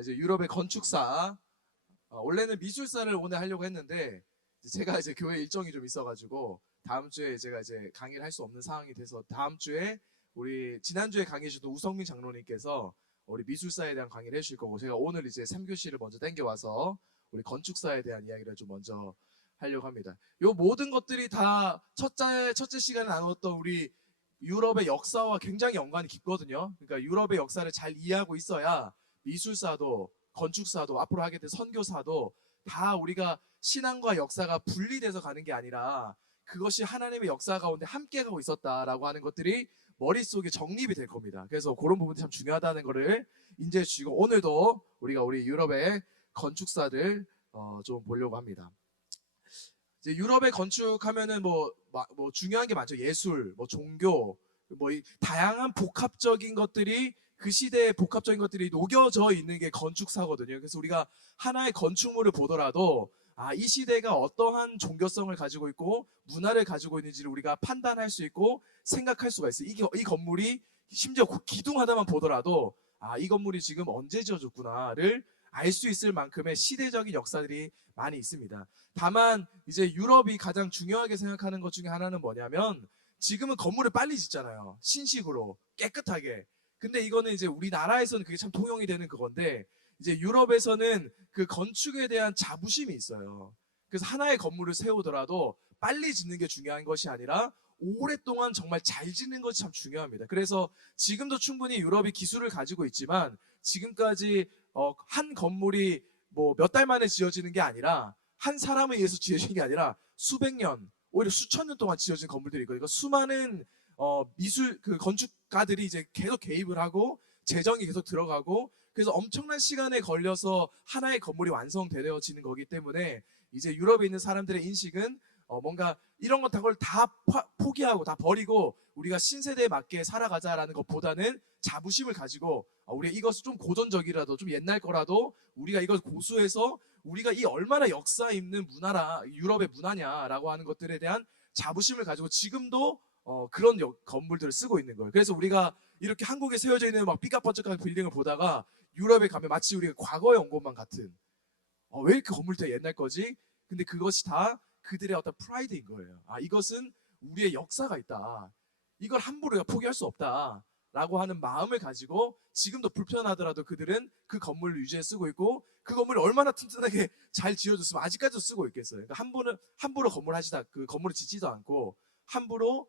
이제 유럽의 건축사, 원래는 미술사를 오늘 하려고 했는데 제가 이제 교회 일정이 좀 있어가지고 다음 주에 제가 이제 강의를 할 수 없는 상황이 돼서 다음 주에 우리 지난주에 강의 주셨던 우성민 장로님께서 우리 미술사에 대한 강의를 해주실 거고, 제가 오늘 이제 3교시를 먼저 땡겨와서 우리 건축사에 대한 이야기를 좀 먼저 하려고 합니다. 요 모든 것들이 다 첫째 시간에 나눴던 우리 유럽의 역사와 굉장히 연관이 깊거든요. 그러니까 유럽의 역사를 잘 이해하고 있어야 미술사도 건축사도 앞으로 하게 될 선교사도 다 우리가 신앙과 역사가 분리돼서 가는 게 아니라 그것이 하나님의 역사 가운데 함께 가고 있었다라고 하는 것들이 머릿속에 정립이 될 겁니다. 그래서 그런 부분이 참 중요하다는 것을 인지해 주시고, 오늘도 우리가 우리 유럽의 건축사들 좀 보려고 합니다. 이제 유럽의 건축하면은 뭐 중요한 게 많죠. 예술, 뭐 종교, 뭐 다양한 복합적인 것들이 그 시대의 복합적인 것들이 녹여져 있는 게 건축사거든요. 그래서 우리가 하나의 건축물을 보더라도 이 시대가 어떠한 종교성을 가지고 있고 문화를 가지고 있는지를 우리가 판단할 수 있고 생각할 수가 있어요. 이 건물이 심지어 기둥 하나만 보더라도 이 건물이 지금 언제 지어졌구나를 알 수 있을 만큼의 시대적인 역사들이 많이 있습니다. 다만 이제 유럽이 가장 중요하게 생각하는 것 중에 하나는 뭐냐면, 지금은 건물을 빨리 짓잖아요. 신식으로 깨끗하게. 근데 이거는 이제 우리나라에서는 그게 참 통용이 되는 그건데, 이제 유럽에서는 그 건축에 대한 자부심이 있어요. 그래서 하나의 건물을 세우더라도 빨리 짓는 게 중요한 것이 아니라 오랫동안 정말 잘 짓는 것이 참 중요합니다. 그래서 지금도 충분히 유럽이 기술을 가지고 있지만 지금까지 한 건물이 뭐 몇 달 만에 지어지는 게 아니라, 한 사람에 의해서 지어진 게 아니라 수백 년, 오히려 수천 년 동안 지어진 건물들이 있거든요. 그러니까 수많은 미술 그 건축가들이 이제 계속 개입을 하고 재정이 계속 들어가고, 그래서 엄청난 시간에 걸려서 하나의 건물이 완성되어지는 거기 때문에 이제 유럽에 있는 사람들의 인식은 뭔가 이런 걸 다 포기하고 다 버리고 우리가 신세대에 맞게 살아가자라는 것보다는 자부심을 가지고 우리가 이것을 좀 고전적이라도 좀 옛날 거라도 우리가 이걸 고수해서 우리가 이 얼마나 역사 있는 문화라 유럽의 문화냐라고 하는 것들에 대한 자부심을 가지고 지금도 그런 건물들을 쓰고 있는 거예요. 그래서 우리가 이렇게 한국에 세워져 있는 막 삐까뻔쩍한 빌딩을 보다가 유럽에 가면 마치 우리가 과거에 온 것만 같은, 왜 이렇게 건물들이 옛날 거지? 근데 그것이 다 그들의 어떤 프라이드인 거예요. 이것은 우리의 역사가 있다. 이걸 함부로 우리가 포기할 수 없다. 라고 하는 마음을 가지고 지금도 불편하더라도 그들은 그 건물을 유지해 쓰고 있고, 그 건물이 얼마나 튼튼하게 잘 지어졌으면 아직까지도 쓰고 있겠어요. 그러니까 함부로 그 건물을 짓지도 않고 함부로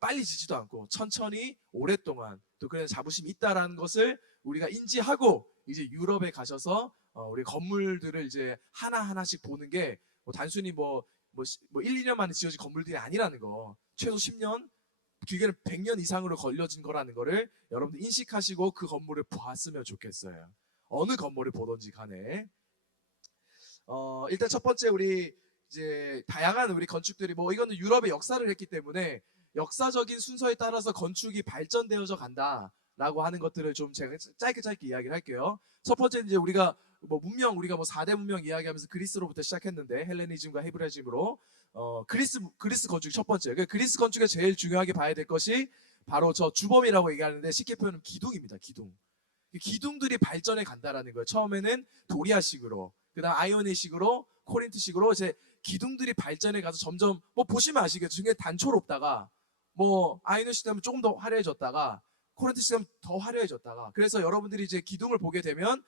빨리 짓지도 않고 천천히 오랫동안 또 그런 자부심이 있다라는 것을 우리가 인지하고 이제 유럽에 가셔서 우리 건물들을 이제 하나하나씩 보는 게 단순히 1, 2년 만에 지어진 건물들이 아니라는 거, 최소 10년, 길게는 100년 이상으로 걸려진 거라는 거를 여러분들 인식하시고 그 건물을 봤으면 좋겠어요. 어느 건물을 보든지 간에. 일단 첫 번째 우리 이제 다양한 우리 건축들이 이거는 유럽의 역사를 했기 때문에 역사적인 순서에 따라서 건축이 발전되어져 간다라고 하는 것들을 좀 제가 짧게 이야기를 할게요. 첫 번째 이제 우리가 문명, 우리가 4대 문명 이야기하면서 그리스로부터 시작했는데 헬레니즘과 헤브라이즘으로 그리스 건축이 첫 번째. 그리스 건축에 제일 중요하게 봐야 될 것이 바로 저 주범이라고 얘기하는데 쉽게 표현하면 기둥입니다. 기둥들이 발전해 간다라는 거예요. 처음에는 도리아식으로, 그다음 아이오니식으로, 코린트식으로 이제 기둥들이 발전해 가서 점점 보시면 아시겠죠. 중에 단초롭다가 아이오니식 되면 조금 더 화려해졌다가 코린트식 되면 더 화려해졌다가, 그래서 여러분들이 이제 기둥을 보게 되면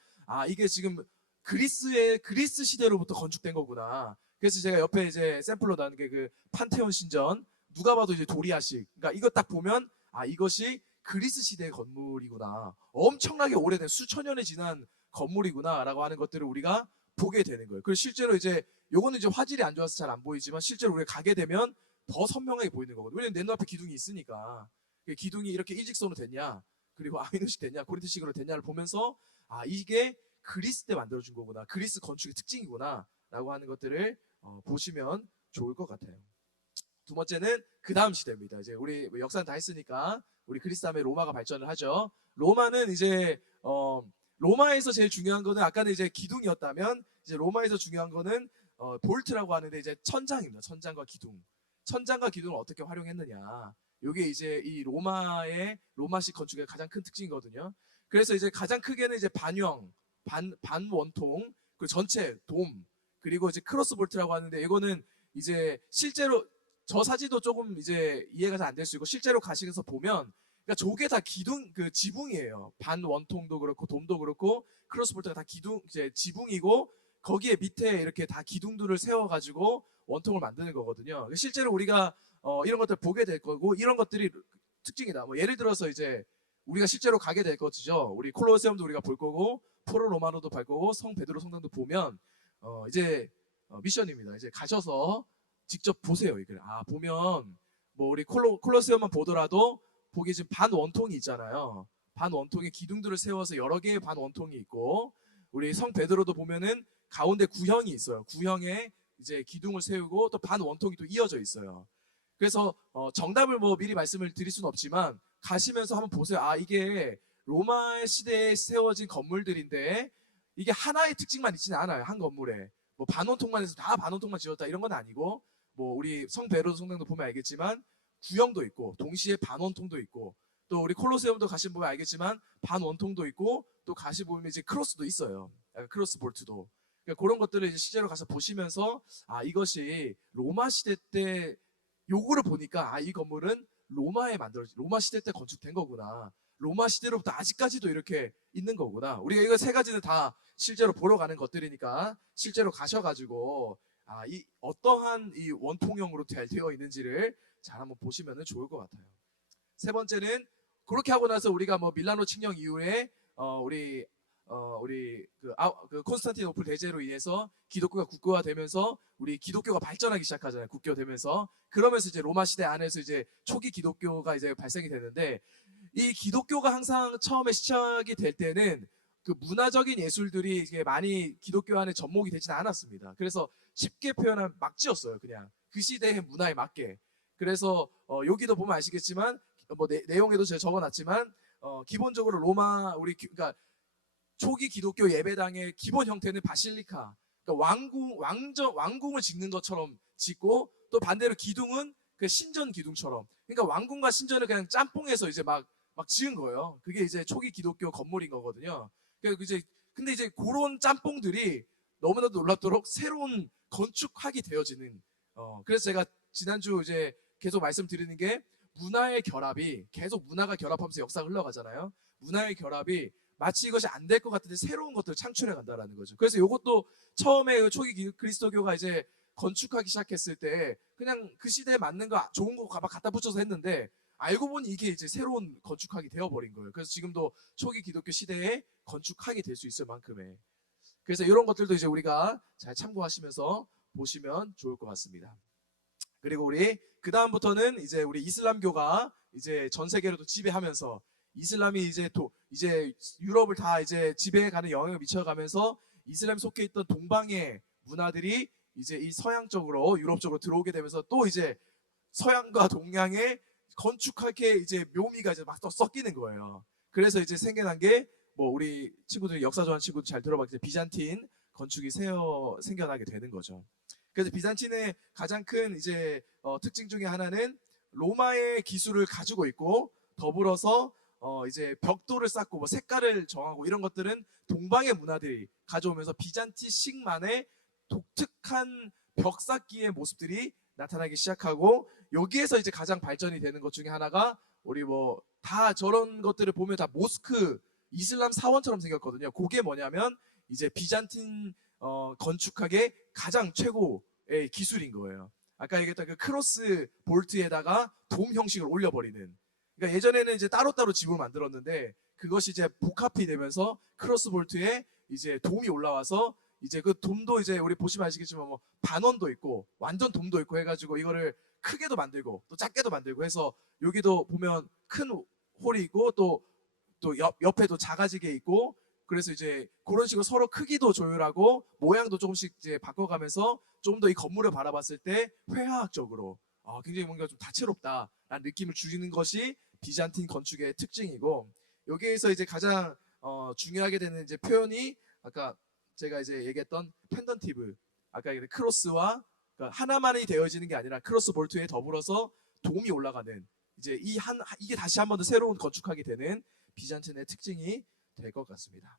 이게 지금 그리스 시대로부터 건축된 거구나. 그래서 제가 옆에 이제 샘플로 나온 게 그 판테온 신전, 누가 봐도 이제 도리아식. 그러니까 이거 딱 보면 이것이 그리스 시대의 건물이구나. 엄청나게 오래된 수천 년이 지난 건물이구나라고 하는 것들을 우리가 보게 되는 거예요. 그리고 실제로 이제 요거는 이제 화질이 안 좋아서 잘 안 보이지만 실제로 우리가 가게 되면 더 선명하게 보이는 거거든요. 왜냐면 내 눈앞에 기둥이 있으니까. 기둥이 이렇게 일직선으로 됐냐, 그리고 아이노식 됐냐, 코린트식으로 됐냐를 보면서 이게 그리스 때 만들어준 거구나, 그리스 건축의 특징이구나 라고 하는 것들을 보시면 좋을 것 같아요. 두 번째는 그 다음 시대입니다. 이제 우리 역사는 다 했으니까 우리 그리스 다음에 로마가 발전을 하죠. 로마는 이제 로마에서 제일 중요한 거는 아까는 이제 기둥이었다면 이제 로마에서 중요한 거는 볼트라고 하는데 이제 천장입니다. 천장과 기둥을 어떻게 활용했느냐. 이게 이제 이 로마식 건축의 가장 큰 특징이거든요. 그래서 이제 가장 크게는 이제 반영, 반 원통, 그 전체 돔, 그리고 이제 크로스 볼트라고 하는데 이거는 이제 실제로 저 사진도 조금 이제 이해가 잘 안 될 수 있고 실제로 가시면서 보면 그러니까 저게 다 기둥 그 지붕이에요. 반 원통도 그렇고 돔도 그렇고 크로스 볼트가 다 기둥 이제 지붕이고 거기에 밑에 이렇게 다 기둥들을 세워가지고 원통을 만드는 거거든요. 실제로 우리가 이런 것들 보게 될 거고 이런 것들이 특징이다. 뭐 예를 들어서 이제 우리가 실제로 가게 될 것이죠. 우리 콜로세움도 우리가 볼 거고 포로 로마노도 볼 거고 성 베드로 성당도 보면 이제 미션입니다. 이제 가셔서 직접 보세요. 이걸 보면 뭐 우리 콜로세움만 보더라도 보기 지금 반 원통이 있잖아요. 반 원통에 기둥들을 세워서 여러 개의 반 원통이 있고 우리 성 베드로도 보면은 가운데 구형이 있어요. 구형에 이제 기둥을 세우고 또 반 원통이 또 이어져 있어요. 그래서 정답을 뭐 미리 말씀을 드릴 수는 없지만 가시면서 한번 보세요. 이게 로마 시대에 세워진 건물들인데 이게 하나의 특징만 있지는 않아요. 한 건물에 뭐 반원통만 해서 다 반원통만 지었다 이런 건 아니고 뭐 우리 성 베드로 성당도 보면 알겠지만 구형도 있고 동시에 반원통도 있고 또 우리 콜로세움도 가시면 보면 알겠지만 반원통도 있고 또 가시 보면 이제 크로스도 있어요. 크로스 볼트도. 그러니까 그런 것들을 이제 실제로 가서 보시면서 이것이 로마 시대 때 요거를 보니까 이 건물은 로마 시대 때 건축된 거구나. 로마 시대로부터 아직까지도 이렇게 있는 거구나. 우리가 이거 세 가지는 다 실제로 보러 가는 것들이니까 실제로 가셔가지고 이 어떠한 이 원통형으로 잘 되어 있는지를 잘 한번 보시면 좋을 것 같아요. 세 번째는 그렇게 하고 나서 우리가 뭐 밀라노 칙령 이후에 우리 그 콘스탄티노플 대제로 인해서 기독교가 국교화되면서 우리 기독교가 발전하기 시작하잖아요. 국교되면서 그러면서 이제 로마 시대 안에서 이제 초기 기독교가 이제 발생이 되는데 이 기독교가 항상 처음에 시작이 될 때는 그 문화적인 예술들이 이게 많이 기독교 안에 접목이 되지는 않았습니다. 그래서 쉽게 표현하면 막 지었어요. 그냥 그 시대의 문화에 맞게. 그래서 여기도 보면 아시겠지만 뭐 내용에도 제가 적어놨지만 기본적으로 로마 그러니까 초기 기독교 예배당의 기본 형태는 바실리카, 그러니까 왕궁을 짓는 것처럼 짓고 또 반대로 기둥은 그 신전 기둥처럼, 그러니까 왕궁과 신전을 그냥 짬뽕해서 이제 막 지은 거예요. 그게 이제 초기 기독교 건물인 거거든요. 근데 이제 그런 짬뽕들이 너무나도 놀랍도록 새로운 건축학이 되어지는. 그래서 제가 지난주 이제 계속 말씀드리는 게 문화의 결합이 계속 문화가 결합하면서 역사가 흘러가잖아요. 문화의 결합이 마치 이것이 안 될 것 같은데 새로운 것들을 창출해 간다라는 거죠. 그래서 이것도 처음에 초기 그리스도교가 이제 건축하기 시작했을 때 그냥 그 시대에 맞는 거 좋은 거 갖다 붙여서 했는데 알고 보니 이게 이제 새로운 건축학이 되어버린 거예요. 그래서 지금도 초기 기독교 시대에 건축학이 될 수 있을 만큼의. 그래서 이런 것들도 이제 우리가 잘 참고하시면서 보시면 좋을 것 같습니다. 그리고 우리 그 다음부터는 이제 우리 이슬람교가 이제 전 세계를 또 지배하면서 이슬람이 이제 유럽을 다 이제 지배해가는 영향을 미쳐가면서 이슬람 속해 있던 동방의 문화들이 이제 이 서양 쪽으로 유럽 쪽으로 들어오게 되면서 또 이제 서양과 동양의 건축학의 이제 묘미가 이제 막 또 섞이는 거예요. 그래서 이제 생겨난 게 뭐 우리 친구들이 역사 좋아하는 친구들 잘 들어봤겠지만 비잔틴 건축이 생겨나게 되는 거죠. 그래서 비잔틴의 가장 큰 이제 특징 중에 하나는 로마의 기술을 가지고 있고 더불어서 이제 벽돌을 쌓고 뭐 색깔을 정하고 이런 것들은 동방의 문화들이 가져오면서 비잔티식만의 독특한 벽쌓기의 모습들이 나타나기 시작하고 여기에서 이제 가장 발전이 되는 것 중에 하나가 우리 뭐 다 저런 것들을 보면 다 모스크 이슬람 사원처럼 생겼거든요. 그게 뭐냐면 이제 비잔틴 건축학의 가장 최고의 기술인 거예요. 아까 얘기했던 그 크로스 볼트에다가 돔 형식을 올려버리는. 그러니까 예전에는 이제 따로따로 집을 만들었는데 그것이 이제 복합이 되면서 크로스 볼트에 이제 돔이 올라와서 이제 그 돔도 이제 우리 보시면 아시겠지만 뭐 반원도 있고 완전 돔도 있고 해가지고 이거를 크게도 만들고 또 작게도 만들고 해서 여기도 보면 큰 홀이 있고 또 옆에도 작아지게 있고 그래서 이제 그런 식으로 서로 크기도 조율하고 모양도 조금씩 이제 바꿔가면서 좀 더 이 건물을 바라봤을 때 회화학적으로 굉장히 뭔가 좀 다채롭다라는 느낌을 주는 것이 비잔틴 건축의 특징이고 여기에서 이제 가장 중요하게 되는 이제 표현이 아까 제가 이제 얘기했던 펜던티브, 아까 얘기했던 크로스와 그러니까 하나만이 되어지는 게 아니라 크로스 볼트에 더불어서 돔이 올라가는 이제 이게 다시 한 번 더 새로운 건축학이 되는 비잔틴의 특징이 될 것 같습니다.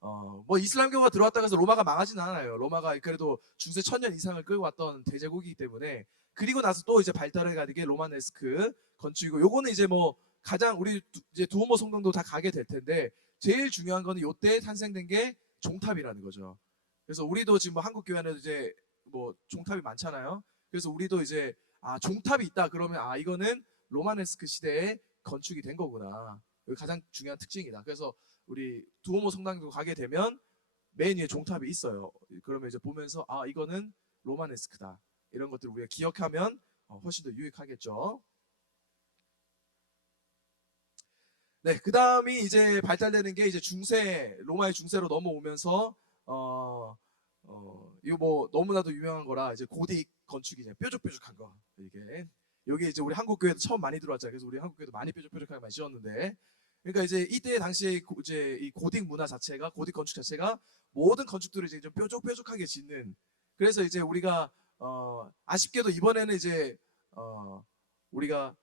뭐 이슬람교가 들어왔다고 해서 로마가 망하진 않아요. 로마가 그래도 중세 1000년 이상을 끌고 왔던 대제국이기 때문에. 그리고 나서 또 이제 발달해 가는 게 로마네스크 건축이고, 요거는 이제 뭐 가장 우리 이제 두오모 성당도 다 가게 될 텐데, 제일 중요한 거는 요때 탄생된 게 종탑이라는 거죠. 그래서 우리도 지금 뭐 한국 교회는 이제 뭐 종탑이 많잖아요. 그래서 우리도 이제 종탑이 있다 그러면 이거는 로마네스크 시대에 건축이 된 거구나. 이게 가장 중요한 특징이다. 그래서 우리 두오모 성당도 가게 되면 맨 위에 종탑이 있어요. 그러면 이제 보면서 이거는 로마네스크다. 이런 것들을 우리가 기억하면 훨씬 더 유익하겠죠. 네, 그 다음이 이제 발달되는 게 이제 로마의 중세로 넘어오면서 이거 뭐 너무나도 유명한 거라 이제 고딕 건축이죠. 뾰족뾰족한 거. 이게 여기 이제 우리 한국 교회도 처음 많이 들어왔잖아요. 그래서 우리 한국 교회도 많이 뾰족뾰족하게 많이 지었는데, 그러니까 이제 이때 당시에 이제 이 고딕 문화 자체가, 고딕 건축 자체가 모든 건축들을 이제 좀 뾰족뾰족하게 짓는. 그래서 이제 우리가 아쉽게도 이번에는 이제 우리가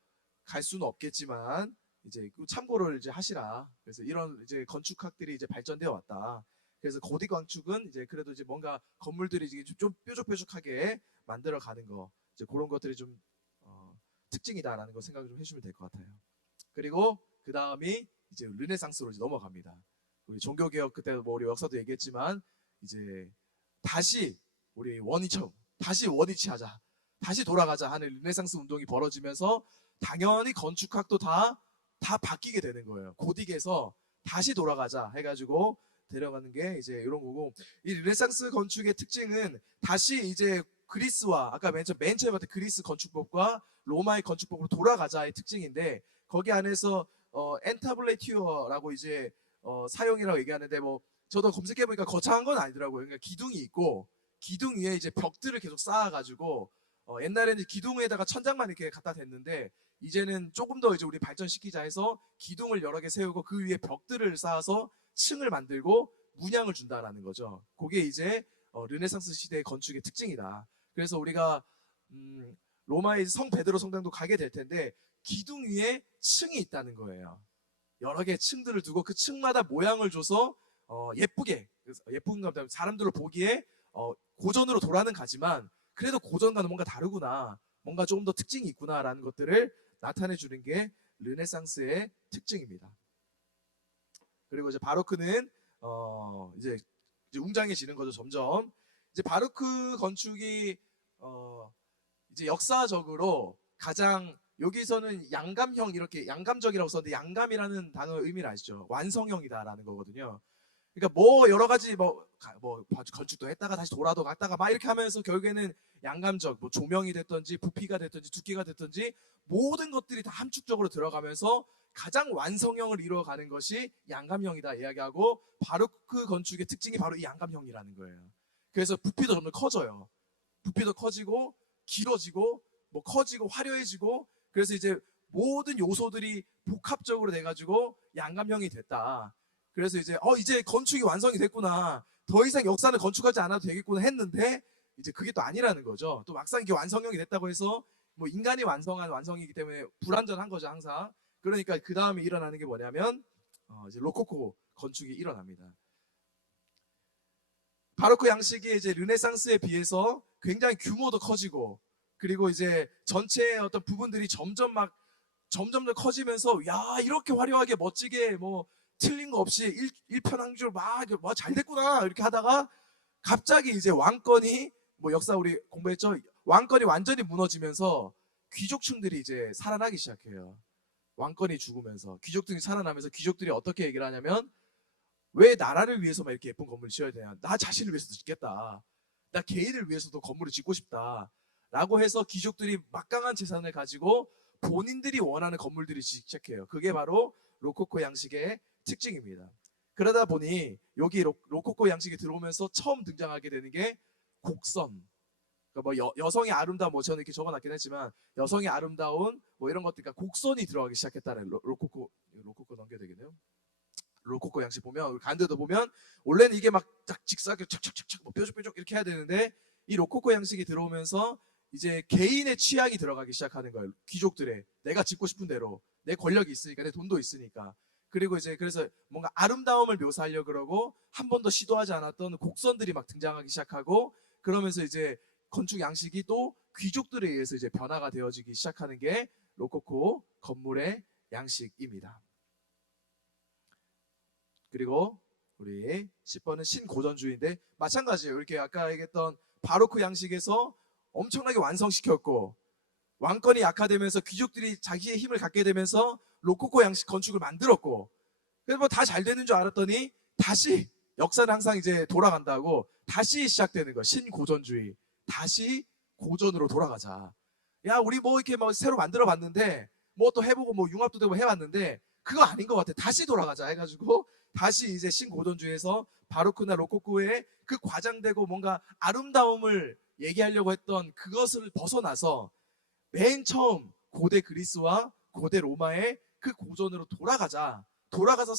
갈 수는 없겠지만 이제 참고를 이제 하시라. 그래서 이런 이제 건축학들이 이제 발전되어 왔다. 그래서 고딕 건축은 이제 그래도 이제 뭔가 건물들이 이제 좀 뾰족뾰족하게 만들어 가는 거, 이제 그런 것들이 좀 특징이다라는 거 생각을 좀 해주면 될 것 같아요. 그리고 그 다음이 이제 르네상스로 이제 넘어갑니다. 우리 종교개혁 그때 뭐 우리 역사도 얘기했지만 이제 다시 우리 다시 원위치하자, 다시 돌아가자 하는 르네상스 운동이 벌어지면서 당연히 건축학도 다 바뀌게 되는 거예요. 고딕에서 다시 돌아가자 해가지고 데려가는 게 이제 이런 거고, 이 르네상스 건축의 특징은 다시 이제 그리스와 아까 맨 처음에 봤던 그리스 건축법과 로마의 건축법으로 돌아가자의 특징인데, 거기 안에서 엔타블레티어라고 이제 사용이라고 얘기하는데, 뭐 저도 검색해 보니까 거창한 건 아니더라고요. 그러니까 기둥이 있고 기둥 위에 이제 벽들을 계속 쌓아가지고 옛날에는 기둥 위에다가 천장만 이렇게 갖다 댔는데, 이제는 조금 더 이제 우리 발전시키자 해서 기둥을 여러 개 세우고 그 위에 벽들을 쌓아서 층을 만들고 문양을 준다라는 거죠. 그게 이제 르네상스 시대의 건축의 특징이다. 그래서 우리가 로마의 성 베드로 성당도 가게 될 텐데 기둥 위에 층이 있다는 거예요. 여러 개의 층들을 두고 그 층마다 모양을 줘서 예쁘게, 예쁜가 보다 사람들로 보기에 고전으로 돌아는 가지만 그래도 고전과는 뭔가 다르구나, 뭔가 조금 더 특징이 있구나라는 것들을 나타내 주는 게 르네상스의 특징입니다. 그리고 이제 바로크는 이제 웅장해지는 거죠. 점점 이제 바로크 건축이 이제 역사적으로 가장, 여기서는 양감형, 이렇게 양감적이라고 썼는데 양감이라는 단어의 의미를 아시죠? 완성형이다라는 거거든요. 그러니까 뭐 여러 가지 뭐 건축도 했다가 다시 돌아도 갔다가 막 이렇게 하면서 결국에는 양감적, 뭐 조명이 됐든지 부피가 됐든지 두께가 됐든지 모든 것들이 다 함축적으로 들어가면서 가장 완성형을 이루어가는 것이 양감형이다 이야기하고, 바로크 건축의 특징이 바로 이 양감형이라는 거예요. 그래서 부피도 점점 커져요. 부피도 커지고 길어지고 뭐 커지고 화려해지고, 그래서 이제 모든 요소들이 복합적으로 돼가지고 양감형이 됐다. 그래서 이제 이제 건축이 완성이 됐구나, 더 이상 역사는 건축하지 않아도 되겠구나 했는데, 이제 그게 또 아니라는 거죠. 또 막상 이게 완성형이 됐다고 해서 뭐 인간이 완성한 완성이기 때문에 불완전한 거죠 항상. 그러니까 그 다음에 일어나는 게 뭐냐면 이제 로코코 건축이 일어납니다. 바로크 양식이 이제 르네상스에 비해서 굉장히 규모도 커지고, 그리고 이제 전체의 어떤 부분들이 점점 더 커지면서, 야 이렇게 화려하게 멋지게 뭐 틀린 거 없이 일편한줄 막 잘 됐구나 이렇게 하다가 갑자기 이제 왕권이, 뭐 역사 우리 공부했죠? 왕권이 완전히 무너지면서 귀족층들이 이제 살아나기 시작해요. 왕권이 죽으면서 귀족들이 살아나면서, 귀족들이 어떻게 얘기를 하냐면, 왜 나라를 위해서만 이렇게 예쁜 건물을 지어야 되냐, 나 자신을 위해서도 짓겠다, 나 개인을 위해서도 건물을 짓고 싶다 라고 해서 귀족들이 막강한 재산을 가지고 본인들이 원하는 건물들이 시작해요. 그게 바로 로코코 양식의 특징입니다. 그러다 보니 여기 로코코 양식이 들어오면서 처음 등장하게 되는 게 곡선. 그러니까 뭐 여성이 아름다운, 뭐 저는 이렇게 적어놨긴 했지만 여성이 아름다운 뭐 이런 것들, 그러니까 곡선이 들어가기 시작했다는 로코코 넘겨야 되겠네요. 로코코 양식 보면, 간드도 보면 원래는 이게 막 딱 직사각형 착착착착 뭐 뾰족뾰족 이렇게 해야 되는데, 이 로코코 양식이 들어오면서 이제 개인의 취향이 들어가기 시작하는 거예요. 귀족들의, 내가 짓고 싶은 대로, 내 권력이 있으니까, 내 돈도 있으니까. 그리고 이제 그래서 뭔가 아름다움을 묘사하려고 그러고 한 번도 시도하지 않았던 곡선들이 막 등장하기 시작하고 그러면서 이제 건축 양식이 또 귀족들에 의해서 이제 변화가 되어지기 시작하는 게 로코코 건물의 양식입니다. 그리고 우리 10번은 신고전주의인데 마찬가지예요. 이렇게 아까 얘기했던 바로크 양식에서 엄청나게 완성시켰고 왕권이 약화되면서 귀족들이 자기의 힘을 갖게 되면서 로코코 양식 건축을 만들었고 그래서 뭐 다 잘 되는 줄 알았더니 다시 역사는 항상 이제 돌아간다고 다시 시작되는 거 신고전주의. 다시 고전으로 돌아가자. 야 우리 뭐 이렇게 뭐 새로 만들어 봤는데 뭐 또 해보고 뭐 융합도 되고 해봤는데 그거 아닌 것 같아. 다시 돌아가자 해가지고 다시 이제 신고전주의에서 바로크나 로코코의 그 과장되고 뭔가 아름다움을 얘기하려고 했던 그것을 벗어나서 맨 처음 고대 그리스와 고대 로마의 그 고전으로 돌아가자. 돌아가서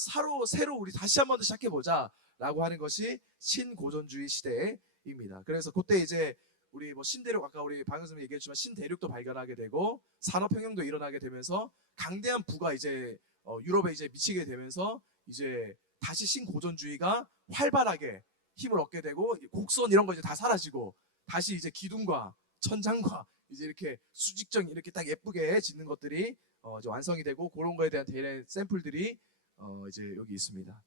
새로 우리 다시 한 번 더 시작해보자 라고 하는 것이 신고전주의 시대입니다. 그래서 그때 이제 우리 뭐 신대륙 아까 우리 방 교수님 얘기했지만 신대륙도 발견하게 되고 산업혁명도 일어나게 되면서 강대한 부가 이제 유럽에 이제 미치게 되면서 이제 다시 신고전주의가 활발하게 힘을 얻게 되고 곡선 이런 거 이제 다 사라지고 다시 이제 기둥과 천장과 이제 이렇게 수직적 이렇게 딱 예쁘게 짓는 것들이 이제 완성이 되고 그런 거에 대한 대략 샘플들이 이제 여기 있습니다.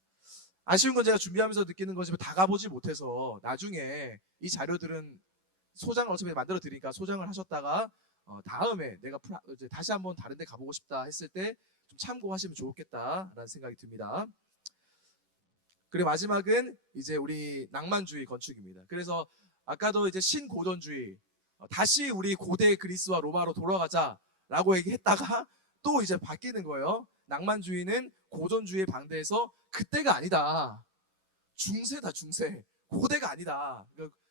아쉬운 건 제가 준비하면서 느끼는 거지만 다 가보지 못해서 나중에 이 자료들은 소장을 어차피 만들어 드리니까 소장을 하셨다가 다음에 내가 이제 다시 한번 다른 데 가보고 싶다 했을 때 좀 참고하시면 좋겠다라는 생각이 듭니다. 그리고 마지막은 이제 우리 낭만주의 건축입니다. 그래서 아까도 이제 신고전주의 다시 우리 고대 그리스와 로마로 돌아가자라고 얘기했다가 또 이제 바뀌는 거예요. 낭만주의는 고전주의에 반대해서 그때가 아니다. 중세다 중세. 고대가 아니다.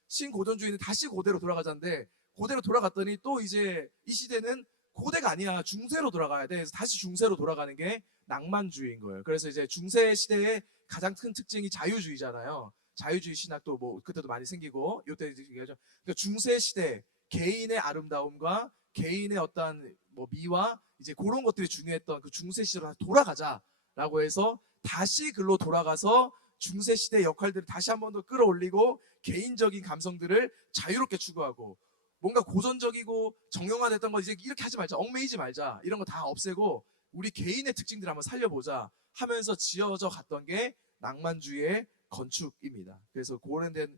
신고전주의는 다시 고대로 돌아가자인데 고대로 돌아갔더니 또 이제 이 시대는 고대가 아니야. 중세로 돌아가야 돼. 그래서 다시 중세로 돌아가는 게 낭만주의인 거예요. 그래서 이제 중세 시대의 가장 큰 특징이 자유주의잖아요. 자유주의 신학도 뭐 그때도 많이 생기고 이때 얘기하죠. 그러니까 중세 시대 개인의 아름다움과 개인의 어떤 뭐 미와 이제 그런 것들이 중요했던 그 중세 시대로 돌아가자라고 해서 다시 글로 돌아가서 중세 시대 역할들을 다시 한 번 더 끌어올리고 개인적인 감성들을 자유롭게 추구하고 뭔가 고전적이고 정형화됐던 거 이제 이렇게 하지 말자, 얽매이지 말자 이런 거 다 없애고 우리 개인의 특징들을 한번 살려보자 하면서 지어져 갔던 게 낭만주의의 건축입니다. 그래서 그런 된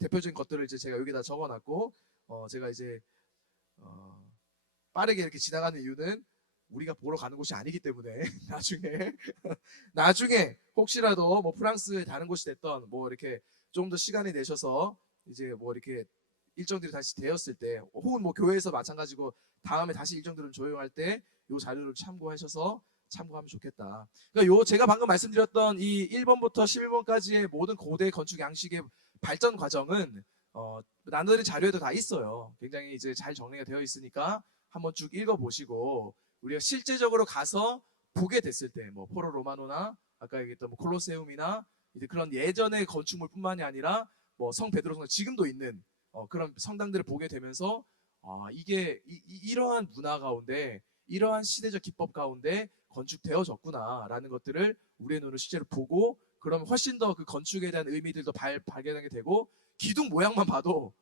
대표적인 것들을 이제 제가 여기다 적어놨고 제가 이제 빠르게 이렇게 지나가는 이유는 우리가 보러 가는 곳이 아니기 때문에 나중에 혹시라도 뭐 프랑스의 다른 곳이 됐던 뭐 이렇게 좀 더 시간이 내셔서 이제 뭐 이렇게 일정들이 다시 되었을 때 혹은 뭐 교회에서 마찬가지고 다음에 다시 일정들은 조용할 때 이 자료를 참고하셔서 참고하면 좋겠다. 그러니까 요 제가 방금 말씀드렸던 이 1번부터 11번까지의 모든 고대 건축 양식의 발전 과정은 나눠드린 자료에도 다 있어요. 굉장히 이제 잘 정리가 되어 있으니까 한번 쭉 읽어보시고 우리가 실제적으로 가서 보게 됐을 때 뭐 포로 로마노나 아까 얘기했던 뭐 콜로세움이나 이제 그런 예전의 건축물뿐만이 아니라 뭐 성 베드로 성당 지금도 있는 그런 성당들을 보게 되면서 이게 이러한 문화 가운데 이러한 시대적 기법 가운데 건축되어졌구나라는 것들을 우리의 눈으로 실제로 보고 그러면 훨씬 더 그 건축에 대한 의미들도 발견하게 되고 기둥 모양만 봐도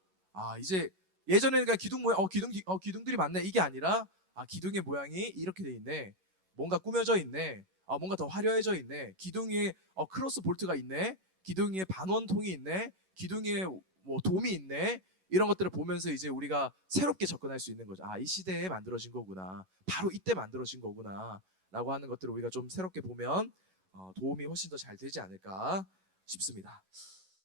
이제 예전에는 그냥 기둥 모양 기둥들이 많네 이게 아니라 기둥의 모양이 이렇게 돼 있네. 뭔가 꾸며져 있네. 뭔가 더 화려해져 있네. 기둥 위에 크로스 볼트가 있네. 기둥 위에 반원통이 있네. 기둥 위에 뭐 돔이 있네. 이런 것들을 보면서 이제 우리가 새롭게 접근할 수 있는 거죠. 이 시대에 만들어진 거구나. 바로 이때 만들어진 거구나. 라고 하는 것들을 우리가 좀 새롭게 보면 도움이 훨씬 더 잘 되지 않을까 싶습니다.